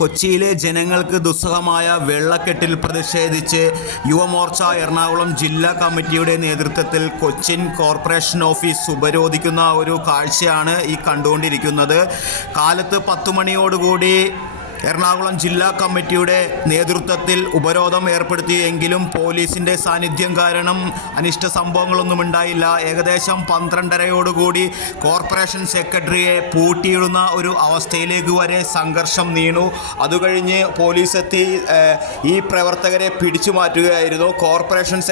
കൊച്ചിയിലെ ജനങ്ങൾക്ക് ദുസ്സഹമായ വെള്ളക്കെട്ടിൽ പ്രതിഷേധിച്ച് യുവമോർച്ച എറണാകുളം ജില്ലാ കമ്മിറ്റിയുടെ നേതൃത്വത്തിൽ കൊച്ചിൻ കോർപ്പറേഷൻ ഓഫീസ് ഉപരോധിക്കുന്ന ഒരു കാഴ്ചയാണ് ഈ കണ്ടുകൊണ്ടിരിക്കുന്നത്. കാലത്ത് 10 മണിയോടുകൂടി എറണാകുളം ജില്ലാ കമ്മിറ്റിയുടെ നേതൃത്വത്തിൽ ഉപരോധം ഏർപ്പെടുത്തിയെങ്കിലും പോലീസിൻ്റെ സാന്നിധ്യം കാരണം അനിഷ്ട സംഭവങ്ങളൊന്നും ഉണ്ടായില്ല. ഏകദേശം 12:30യോടുകൂടി കോർപ്പറേഷൻ സെക്രട്ടറിയെ പൂട്ടിയിടുന്ന ഒരു അവസ്ഥയിലേക്ക് വരെ സംഘർഷം നീണു. അതുകഴിഞ്ഞ് പോലീസ് എത്തി ഈ പ്രവർത്തകരെ പിടിച്ചു മാറ്റുകയായിരുന്നു. കോർപ്പറേഷൻ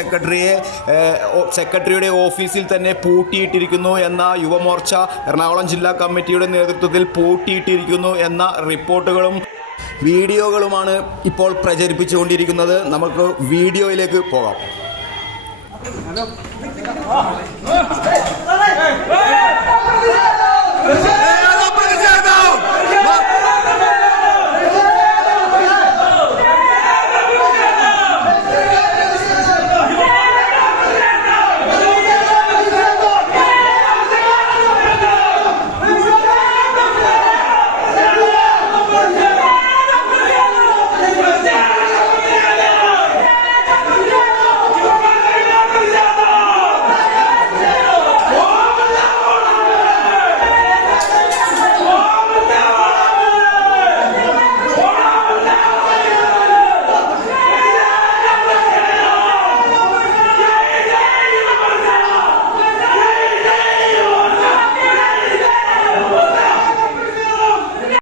സെക്രട്ടറിയുടെ ഓഫീസിൽ തന്നെ പൂട്ടിയിട്ടിരിക്കുന്നു എന്ന യുവമോർച്ച എറണാകുളം ജില്ലാ കമ്മിറ്റിയുടെ നേതൃത്വത്തിൽ പൂട്ടിയിട്ടിരിക്കുന്നു എന്ന റിപ്പോർട്ടുകളും വീഡിയോകളുമാണ് ഇപ്പോൾ പ്രചരിപ്പിച്ചുകൊണ്ടിരിക്കുന്നത്. നമുക്ക് വീഡിയോയിലേക്ക് പോകാം.